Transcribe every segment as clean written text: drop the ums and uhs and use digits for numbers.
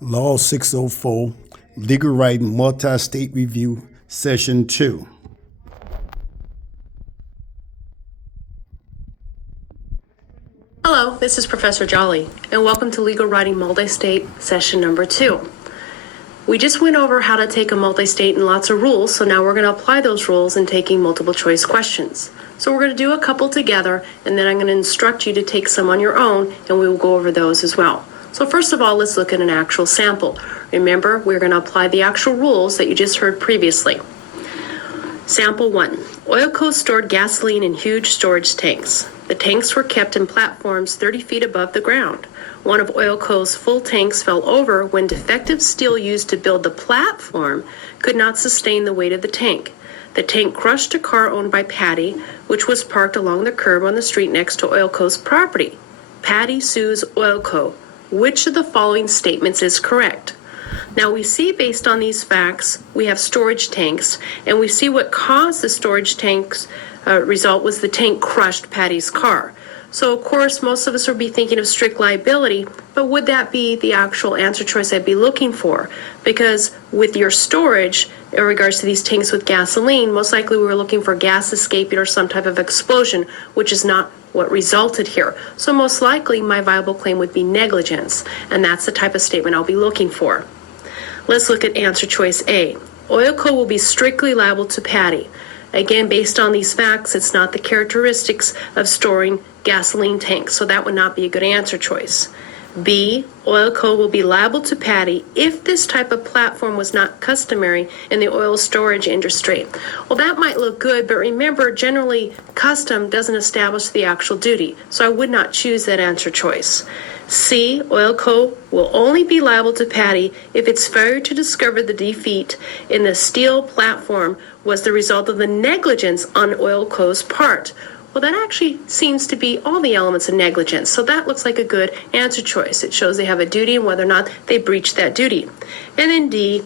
Law 604, Legal Writing Multi-State Review, Session 2. Hello, this is Professor Jolly, and welcome to Legal Writing Multi-State Session number 2. We just went over how to take a multi-state and lots of rules, so now we're going to apply those rules in taking multiple choice questions. So we're going to do a couple together, and then I'm going to instruct you to take some on your own, and we will go over those as well. So first of all, let's look at an actual sample. Remember, we're going to apply the actual rules that you just heard previously. Sample 1. Oilco stored gasoline in huge storage tanks. The tanks were kept in platforms 30 feet above the ground. One of Oilco's full tanks fell over when defective steel used to build the platform could not sustain the weight of the tank. The tank crushed a car owned by Patty, which was parked along the curb on the street next to Oilco's property. Patty sues Oilco. Which of the following statements is correct? Now we see based on these facts, we have storage tanks, and we see what caused the storage tanks result was the tank crushed Patty's car. So of course, most of us would be thinking of strict liability, but would that be the actual answer choice I'd be looking for? Because with your storage, in regards to these tanks with gasoline, most likely we were looking for gas escaping or some type of explosion, which is not what resulted here. So most likely my viable claim would be negligence, and that's the type of statement I'll be looking for. Let's look at answer choice A. Oilco will be strictly liable to Patty. Again, based on these facts, it's not the characteristics of storing gasoline tanks, so that would not be a good answer choice. B, Oilco will be liable to Patty if this type of platform was not customary in the oil storage industry. Well, that might look good, but remember, generally, custom doesn't establish the actual duty, so I would not choose that answer choice. C, Oilco will only be liable to Patty if its failure to discover the defect in the steel platform was the result of the negligence on Oilco's part. Well, that actually seems to be all the elements of negligence, so that looks like a good answer choice. It shows they have a duty and whether or not they breached that duty. And then D,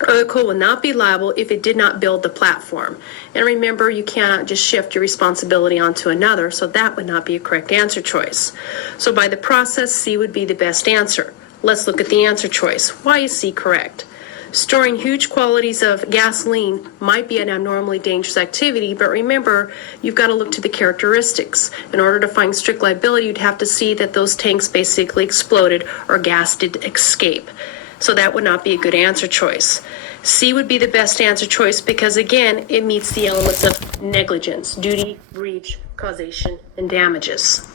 Oilco will not be liable if it did not build the platform. And remember, you cannot just shift your responsibility onto another, so that would not be a correct answer choice. So by the process, C would be the best answer. Let's look at the answer choice. Why is C correct? Storing huge quantities of gasoline might be an abnormally dangerous activity, but remember, you've got to look to the characteristics. In order to find strict liability, you'd have to see that those tanks basically exploded or gas did escape. So that would not be a good answer choice. C would be the best answer choice because, again, it meets the elements of negligence, duty, breach, causation, and damages.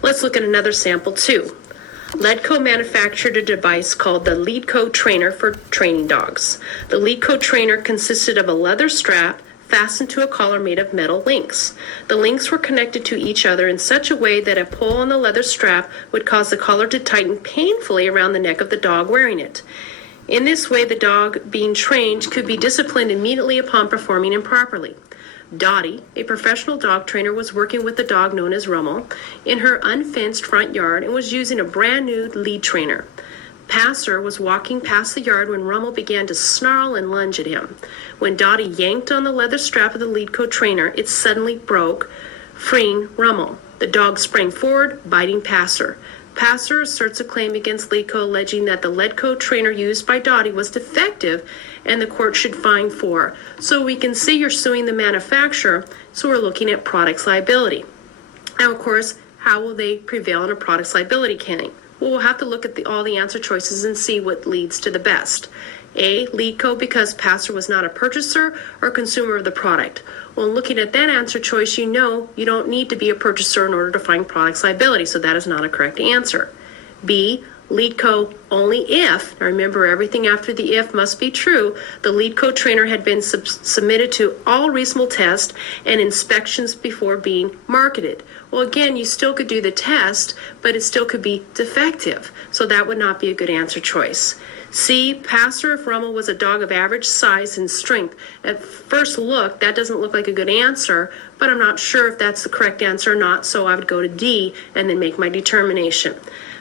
Let's look at another sample, too. Ledco manufactured a device called the Ledco trainer for training dogs. The Ledco trainer consisted of a leather strap fastened to a collar made of metal links. The links were connected to each other in such a way that a pull on the leather strap would cause the collar to tighten painfully around the neck of the dog wearing it. In this way, the dog being trained could be disciplined immediately upon performing improperly. Dottie, a professional dog trainer, was working with the dog known as Rummel in her unfenced front yard and was using a brand new lead trainer. Passer was walking past the yard when Rummel began to snarl and lunge at him. When Dottie yanked on the leather strap of the Ledco trainer, it suddenly broke, freeing Rummel. The dog sprang forward, biting Passer. Passer asserts a claim against Ledco alleging that the Ledco trainer used by Dottie was defective and the court should fine for. So we can see you're suing the manufacturer, so we're looking at products liability. Now, of course, how will they prevail in a products liability claim? Well, we'll have to look at all the answer choices and see what leads to the best. A, Ledco because Passer was not a purchaser or consumer of the product. Well, looking at that answer choice, you know you don't need to be a purchaser in order to find products liability, so that is not a correct answer. B, Ledco only if, now remember everything after the if must be true, the Ledco trainer had been submitted to all reasonable tests and inspections before being marketed. Well, again, you still could do the test, but it still could be defective, so that would not be a good answer choice. C, Passer if Rummel was a dog of average size and strength. At first look, that doesn't look like a good answer, but I'm not sure if that's the correct answer or not, so I would go to D and then make my determination.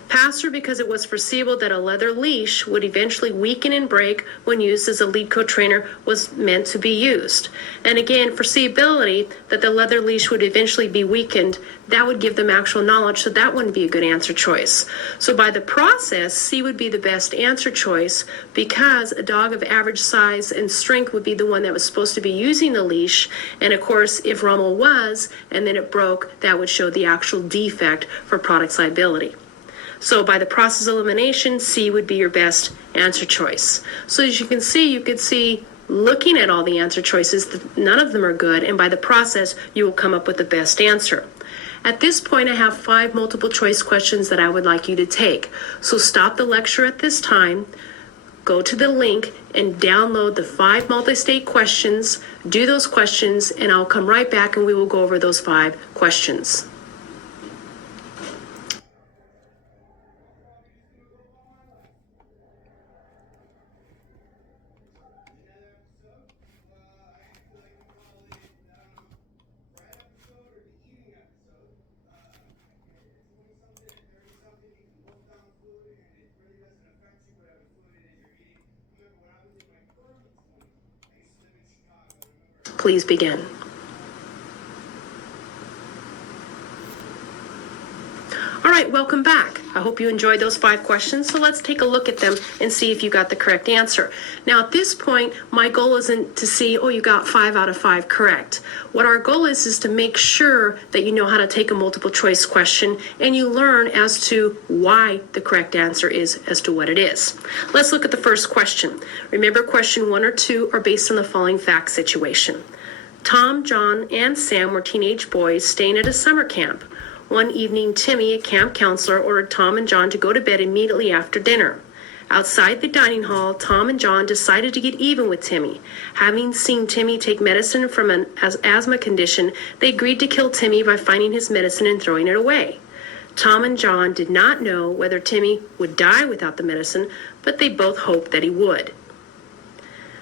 Passer because it was foreseeable that a leather leash would eventually weaken and break when used as a lead coat trainer was meant to be used. And again, foreseeability that the leather leash would eventually be weakened, that would give them actual knowledge, so that wouldn't be a good answer choice. So by the process, C would be the best answer choice because a dog of average size and strength would be the one that was supposed to be using the leash. And of course, if Rommel was, and then it broke, that would show the actual defect for product liability. So by the process of elimination, C would be your best answer choice. So as you could see, looking at all the answer choices, none of them are good, and by the process, you will come up with the best answer. At this point, I have 5 multiple choice questions that I would like you to take. So stop the lecture at this time, go to the link and download the 5 multi-state questions, do those questions, and I'll come right back and we will go over those 5 questions. Please begin. All right, welcome back. I hope you enjoyed those 5 questions. So let's take a look at them and see if you got the correct answer. Now, at this point, my goal isn't to see, oh, you got 5 out of 5 correct. What our goal is to make sure that you know how to take a multiple choice question and you learn as to why the correct answer is as to what it is. Let's look at the first question. Remember, question 1 or 2 are based on the following fact situation. Tom, John, and Sam were teenage boys staying at a summer camp. One evening, Timmy, a camp counselor, ordered Tom and John to go to bed immediately after dinner. Outside the dining hall, Tom and John decided to get even with Timmy. Having seen Timmy take medicine from an asthma condition, they agreed to kill Timmy by finding his medicine and throwing it away. Tom and John did not know whether Timmy would die without the medicine, but they both hoped that he would.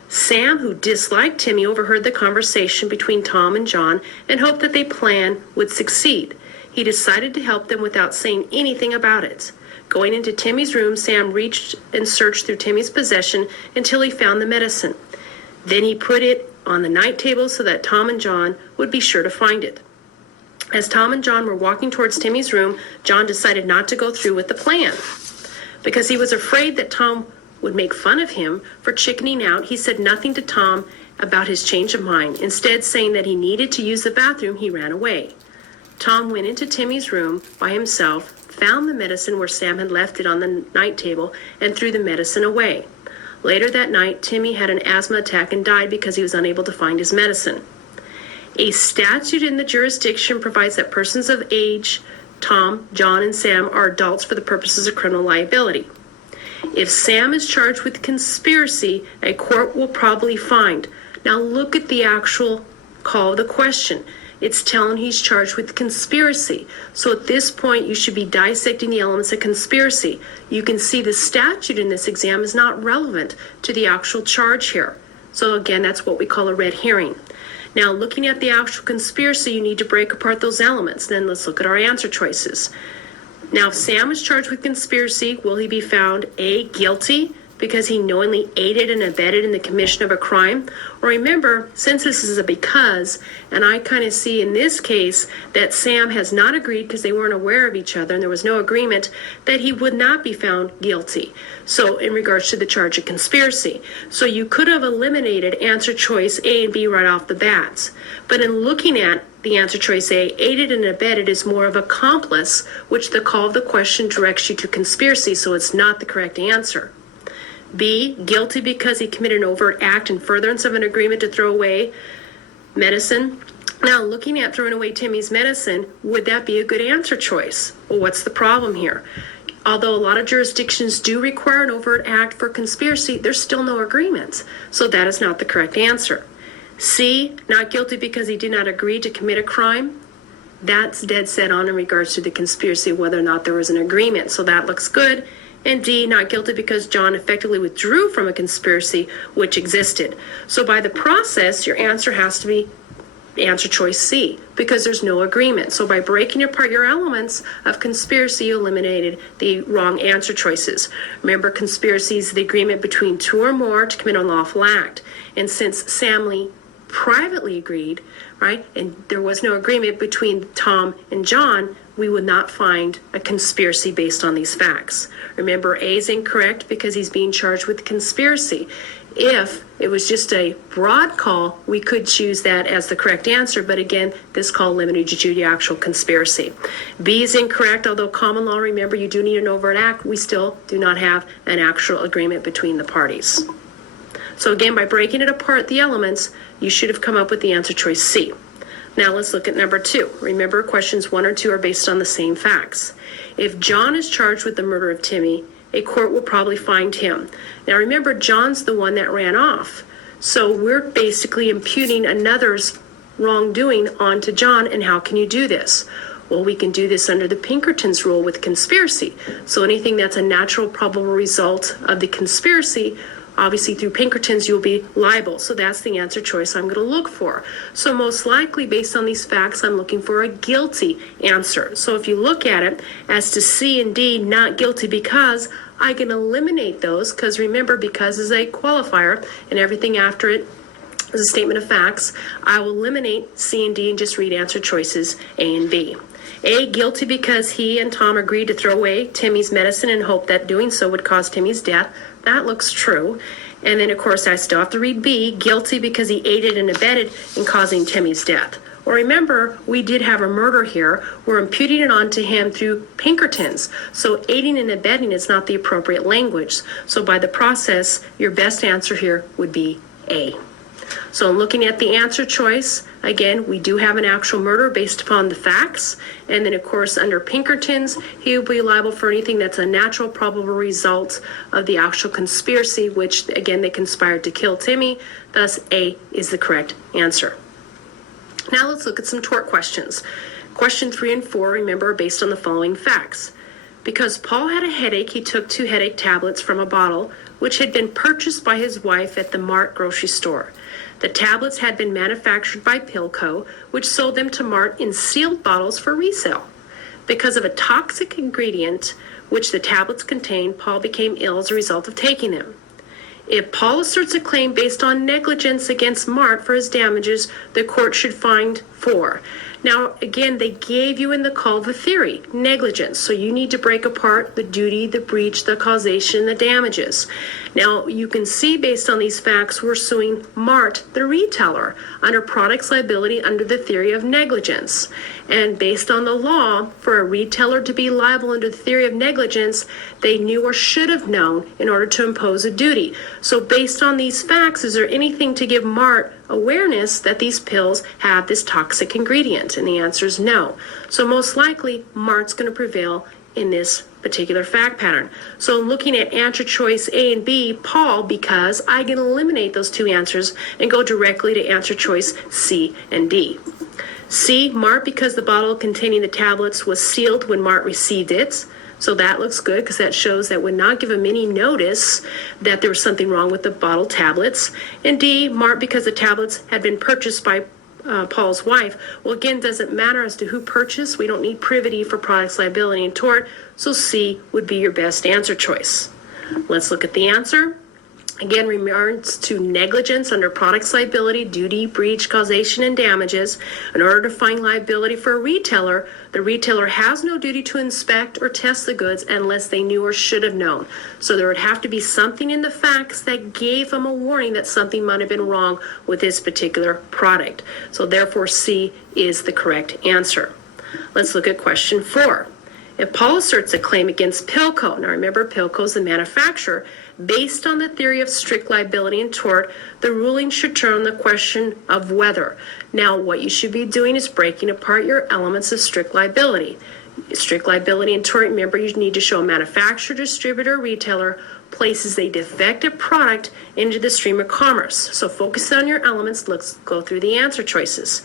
Sam, who disliked Timmy, overheard the conversation between Tom and John and hoped that their plan would succeed. He decided to help them without saying anything about it. Going into Timmy's room, Sam reached and searched through Timmy's possession until he found the medicine. Then he put it on the night table so that Tom and John would be sure to find it. As Tom and John were walking towards Timmy's room, John decided not to go through with the plan. Because he was afraid that Tom would make fun of him for chickening out, he said nothing to Tom about his change of mind. Instead, saying that he needed to use the bathroom, he ran away. Tom went into Timmy's room by himself, found the medicine where Sam had left it on the night table, and threw the medicine away. Later that night, Timmy had an asthma attack and died because he was unable to find his medicine. A statute in the jurisdiction provides that persons of age, Tom, John, and Sam, are adults for the purposes of criminal liability. If Sam is charged with conspiracy, a court will probably find. Now look at the actual call of the question. It's telling he's charged with conspiracy. So at this point, you should be dissecting the elements of conspiracy. You can see the statute in this exam is not relevant to the actual charge here. So again, that's what we call a red herring. Now, looking at the actual conspiracy, you need to break apart those elements. Then let's look at our answer choices. Now, if Sam is charged with conspiracy, will he be found A, guilty because he knowingly aided and abetted in the commission of a crime? Or remember, since this is a because, and I kind of see in this case that Sam has not agreed because they weren't aware of each other and there was no agreement, that he would not be found guilty. So in regards to the charge of conspiracy. So you could have eliminated answer choice A and B right off the bat. But in looking at the answer choice A, aided and abetted is more of accomplice, which the call of the question directs you to conspiracy, so it's not the correct answer. B, guilty because he committed an overt act in furtherance of an agreement to throw away medicine. Now, looking at throwing away Timmy's medicine, would that be a good answer choice? Well, what's the problem here? Although a lot of jurisdictions do require an overt act for conspiracy, there's still no agreement. So that is not the correct answer. C, not guilty because he did not agree to commit a crime. That's dead set on in regards to the conspiracy, whether or not there was an agreement. So that looks good. And D, not guilty because John effectively withdrew from a conspiracy which existed. So by the process, your answer has to be answer choice C, because there's no agreement. So by breaking apart your elements of conspiracy, you eliminated the wrong answer choices. Remember, conspiracy is the agreement between two or more to commit an unlawful act. And since Samley privately agreed, right, and there was no agreement between Tom and John, we would not find a conspiracy based on these facts. Remember, A is incorrect because he's being charged with conspiracy. If it was just a broad call, we could choose that as the correct answer, but again, this call limited you to the actual conspiracy. B is incorrect, although common law, remember, you do need an overt act, we still do not have an actual agreement between the parties. So again, by breaking it apart, the elements, you should have come up with the answer choice C. Now let's look at number 2. Remember, questions 1 or 2 are based on the same facts. If John is charged with the murder of Timmy, a court will probably find him. Now remember, John's the one that ran off. So we're basically imputing another's wrongdoing onto John, and how can you do this? Well, we can do this under the Pinkerton's rule with conspiracy. So anything that's a natural probable result of the conspiracy, obviously through Pinkerton's, you'll be liable. So that's the answer choice I'm going to look for. So most likely, based on these facts, I'm looking for a guilty answer. So if you look at it as to C and D, not guilty because, I can eliminate those because remember, because is a qualifier and everything after it is a statement of facts. I will eliminate C and D and just read answer choices A and B. A, guilty because he and Tom agreed to throw away Timmy's medicine and hope that doing so would cause Timmy's death. That looks true. And then, of course, I still have to read B, guilty because he aided and abetted in causing Timmy's death. Well, remember, we did have a murder here. We're imputing it onto him through Pinkerton's. So aiding and abetting is not the appropriate language. So by the process, your best answer here would be A. So looking at the answer choice, again, we do have an actual murder based upon the facts. And then, of course, under Pinkerton's, he will be liable for anything that's a natural probable result of the actual conspiracy, which, again, they conspired to kill Timmy. Thus, A is the correct answer. Now let's look at some tort questions. Question 3 and 4, remember, are based on the following facts. Because Paul had a headache, he took 2 headache tablets from a bottle, which had been purchased by his wife at the Mart grocery store. The tablets had been manufactured by Pilco, which sold them to Mart in sealed bottles for resale. Because of a toxic ingredient which the tablets contained, Paul became ill as a result of taking them. If Paul asserts a claim based on negligence against Mart for his damages, the court should find 4. Now, again, they gave you in the call the theory, negligence. So you need to break apart the duty, the breach, the causation, the damages. Now, you can see based on these facts, we're suing Mart, the retailer, under products liability under the theory of negligence. And based on the law, for a retailer to be liable under the theory of negligence, they knew or should have known in order to impose a duty. So based on these facts, is there anything to give Mart awareness that these pills have this toxic ingredient? And the answer is no. So most likely, Mart's going to prevail in this particular fact pattern. So looking at answer choice A and B, Paul, because I can eliminate those 2 answers and go directly to answer choice C and D. C, Mart, because the bottle containing the tablets was sealed when Mart received it. So that looks good because that shows that would not give him any notice that there was something wrong with the bottle tablets. And D, Mart, because the tablets had been purchased by Paul's wife. Well, again, doesn't matter as to who purchased. We don't need privity for products liability and tort. So C would be your best answer choice. Let's look at the answer. Again, regards to negligence under products liability, duty, breach, causation, and damages. In order to find liability for a retailer, the retailer has no duty to inspect or test the goods unless they knew or should have known. So there would have to be something in the facts that gave them a warning that something might have been wrong with this particular product. So therefore, C is the correct answer. Let's look at question 4. If Paul asserts a claim against Pilco, now remember, Pilco is the manufacturer, based on the theory of strict liability and tort, the ruling should turn on the question of whether. Now, what you should be doing is breaking apart your elements of strict liability. Strict liability and tort, remember, you need to show a manufacturer, distributor, retailer places a defective product into the stream of commerce. So focus on your elements. Let's go through the answer choices.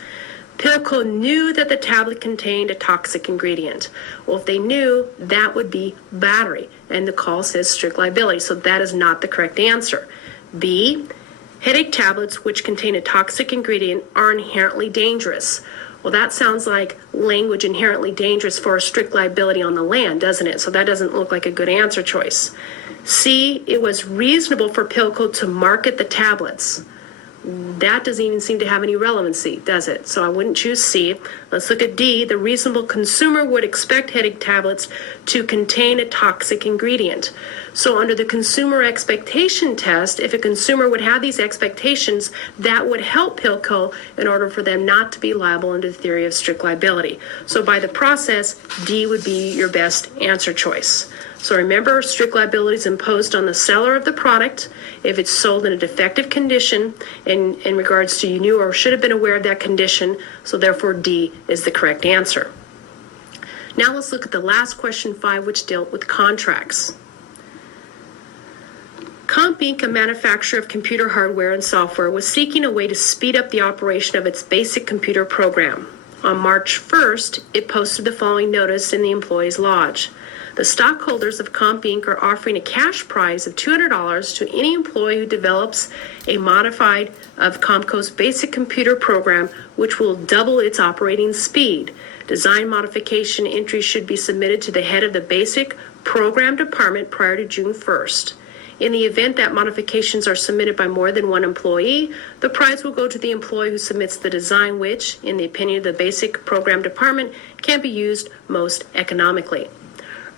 Pilco knew that the tablet contained a toxic ingredient. Well, if they knew, that would be battery, and the call says strict liability, so that is not the correct answer. B, Headache tablets, which contain a toxic ingredient, are inherently dangerous. Well, that sounds like language inherently dangerous for a strict liability on the land, doesn't it? So that doesn't look like a good answer choice. C, it was reasonable for Philco to market the tablets. That doesn't even seem to have any relevancy, does it? So I wouldn't choose C. Let's look at D. The reasonable consumer would expect headache tablets to contain a toxic ingredient. So under the consumer expectation test, if a consumer would have these expectations, that would help Philco in order for them not to be liable under the theory of strict liability. So by the process, D would be your best answer choice. So remember, strict liability is imposed on the seller of the product if it's sold in a defective condition in regards to you knew or should have been aware of that condition. So therefore, D is the correct answer. Now let's look at the last question 5, which dealt with contracts. Comp Inc., a manufacturer of computer hardware and software, was seeking a way to speed up the operation of its basic computer program. On March 1st, it posted the following notice in the Employees Lodge. The stockholders of Comp Inc. are offering a cash prize of $200 to any employee who develops a modified of Compco's basic computer program, which will double its operating speed. Design modification entries should be submitted to the head of the basic program department prior to June 1st. In the event that modifications are submitted by more than one employee, the prize will go to the employee who submits the design, which, in the opinion of the basic program department, can be used most economically.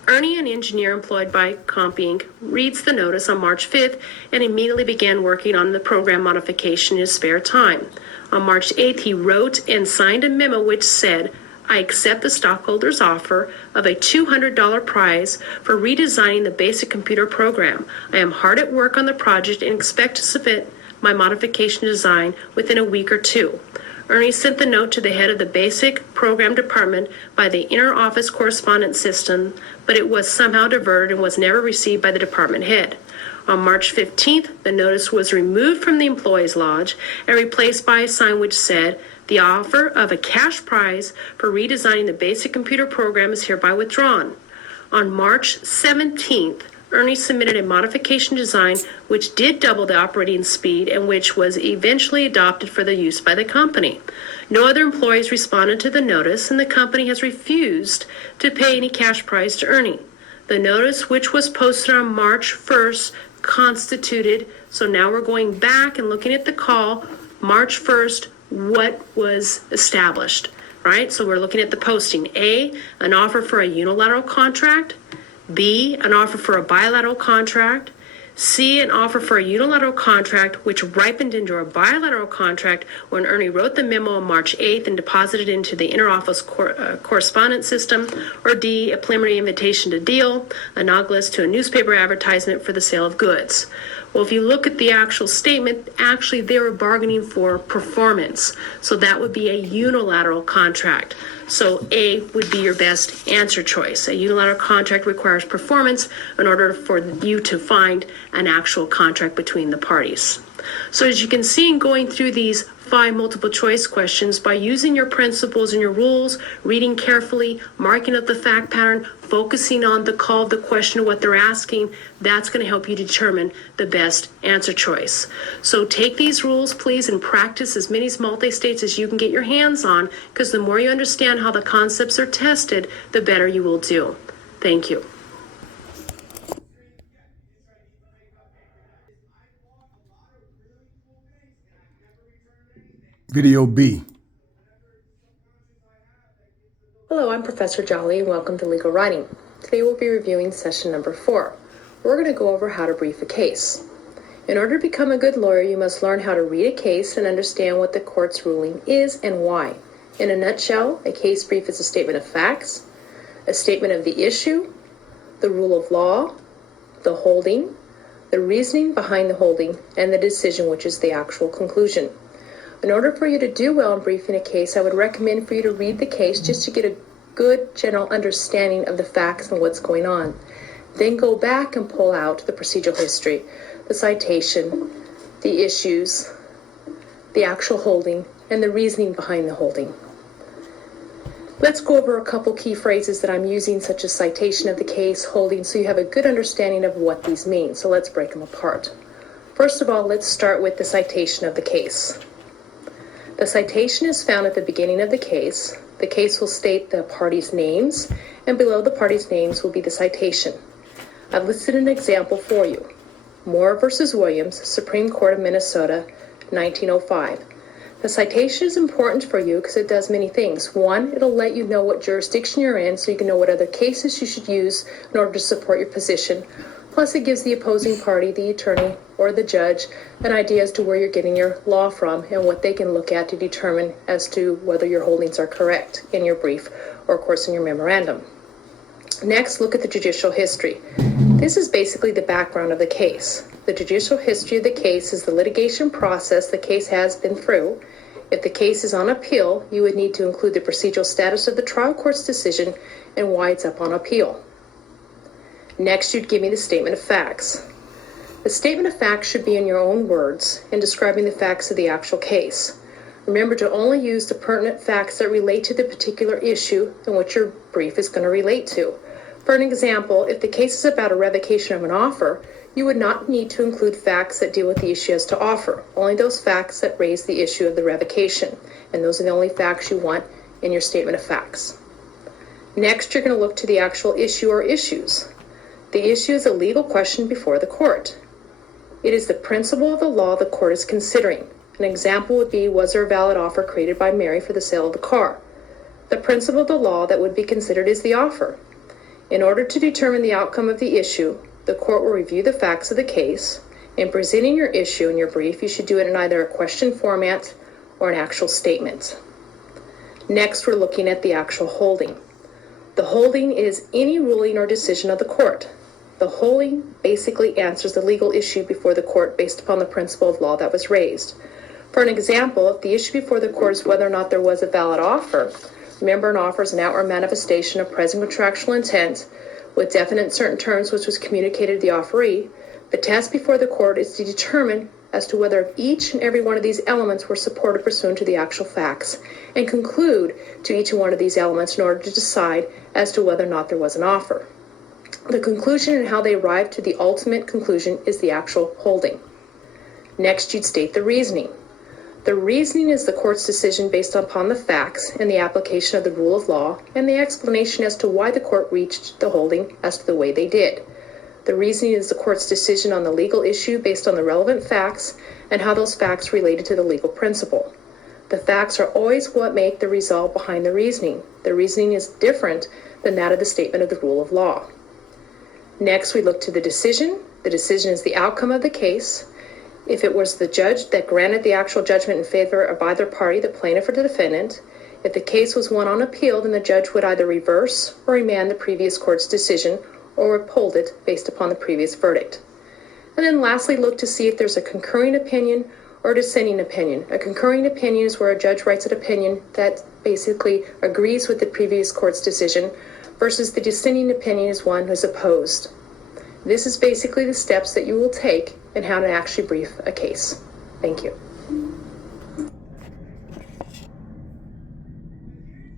Ernie, an engineer employed by Comp Inc., reads the notice on March 5th and immediately began working on the program modification in his spare time. On March 8th, he wrote and signed a memo which said, I accept the stockholders' offer of a $200 prize for redesigning the basic computer program. I am hard at work on the project and expect to submit my modification design within a week or two. Ernie sent the note to the head of the basic program department by the inter-office correspondence system, but it was somehow diverted and was never received by the department head. On March 15th, the notice was removed from the Employees Lodge and replaced by a sign which said, the offer of a cash prize for redesigning the basic computer program is hereby withdrawn. On March 17th, Ernie submitted a modification design which did double the operating speed and which was eventually adopted for the use by the company. No other employees responded to the notice, and the company has refused to pay any cash prize to Ernie. The notice, which was posted on March 1st, constituted, so now we're going back and looking at the call, March 1st, what was established, right? So we're looking at the posting. A, an offer for a unilateral contract. B, an offer for a bilateral contract. C, an offer for a unilateral contract which ripened into a bilateral contract when Ernie wrote the memo on March 8th and deposited into the inter-office correspondence system. Or D, a preliminary invitation to deal, analogous to a newspaper advertisement for the sale of goods. Well, if you look at the actual statement, actually they were bargaining for performance. So that would be a unilateral contract. So A would be your best answer choice. A unilateral contract requires performance in order for you to find an actual contract between the parties. So as you can see in going through these 5 multiple choice questions, by using your principles and your rules, reading carefully, marking up the fact pattern, focusing on the call of the question of what they're asking, that's going to help you determine the best answer choice. So take these rules, please, and practice as many multi-states as you can get your hands on, because the more you understand how the concepts are tested, the better you will do. Thank you. Video B. Hello, I'm Professor Jolly, and welcome to Legal Writing. Today we'll be reviewing session number 4. We're going to go over how to brief a case. In order to become a good lawyer, you must learn how to read a case and understand what the court's ruling is and why. In a nutshell, a case brief is a statement of facts, a statement of the issue, the rule of law, the holding, the reasoning behind the holding, and the decision, which is the actual conclusion. In order for you to do well in briefing a case, I would recommend for you to read the case just to get a good general understanding of the facts and what's going on. Then go back and pull out the procedural history, the citation, the issues, the actual holding, and the reasoning behind the holding. Let's go over a couple key phrases that I'm using, such as citation of the case, holding, so you have a good understanding of what these mean. So let's break them apart. First of all, let's start with the citation of the case. The citation is found at the beginning of the case. The case will state the parties' names, and below the parties' names will be the citation. I've listed an example for you. Moore v. Williams, Supreme Court of Minnesota, 1905. The citation is important for you because it does many things. One, it'll let you know what jurisdiction you're in so you can know what other cases you should use in order to support your position. Plus, it gives the opposing party, the attorney, or the judge, an idea as to where you're getting your law from and what they can look at to determine as to whether your holdings are correct in your brief or, of course, in your memorandum. Next, look at the judicial history. This is basically the background of the case. The judicial history of the case is the litigation process the case has been through. If the case is on appeal, you would need to include the procedural status of the trial court's decision and why it's up on appeal. Next, you'd give me the statement of facts. The statement of facts should be in your own words in describing the facts of the actual case. Remember to only use the pertinent facts that relate to the particular issue and what your brief is going to relate to. For an example, if the case is about a revocation of an offer, you would not need to include facts that deal with the issue as to offer, only those facts that raise the issue of the revocation, and those are the only facts you want in your statement of facts. Next, you're going to look to the actual issue or issues. The issue is a legal question before the court. It is the principle of the law the court is considering. An example would be, was there a valid offer created by Mary for the sale of the car? The principle of the law that would be considered is the offer. In order to determine the outcome of the issue, the court will review the facts of the case. In presenting your issue in your brief, you should do it in either a question format or an actual statement. Next, we're looking at the actual holding. The holding is any ruling or decision of the court. The holding basically answers the legal issue before the court based upon the principle of law that was raised. For an example, if the issue before the court is whether or not there was a valid offer, remember an offer is an outward manifestation of present contractual intent with definite and certain terms which was communicated to the offeree. The task before the court is to determine as to whether each and every one of these elements were supported pursuant to the actual facts and conclude to each one of these elements in order to decide as to whether or not there was an offer. The conclusion and how they arrive to the ultimate conclusion is the actual holding. Next, you'd state the reasoning. The reasoning is the court's decision based upon the facts and the application of the rule of law and the explanation as to why the court reached the holding as to the way they did. The reasoning is the court's decision on the legal issue based on the relevant facts and how those facts related to the legal principle. The facts are always what make the result behind the reasoning. The reasoning is different than that of the statement of the rule of law. Next, we look to the decision. The decision is the outcome of the case. If it was the judge that granted the actual judgment in favor of either party, the plaintiff or the defendant, if the case was won on appeal, then the judge would either reverse or remand the previous court's decision or uphold it based upon the previous verdict. And then lastly, look to see if there's a concurring opinion or a dissenting opinion. A concurring opinion is where a judge writes an opinion that basically agrees with the previous court's decision, versus the dissenting opinion is one who's opposed. This is basically the steps that you will take in how to actually brief a case. Thank you.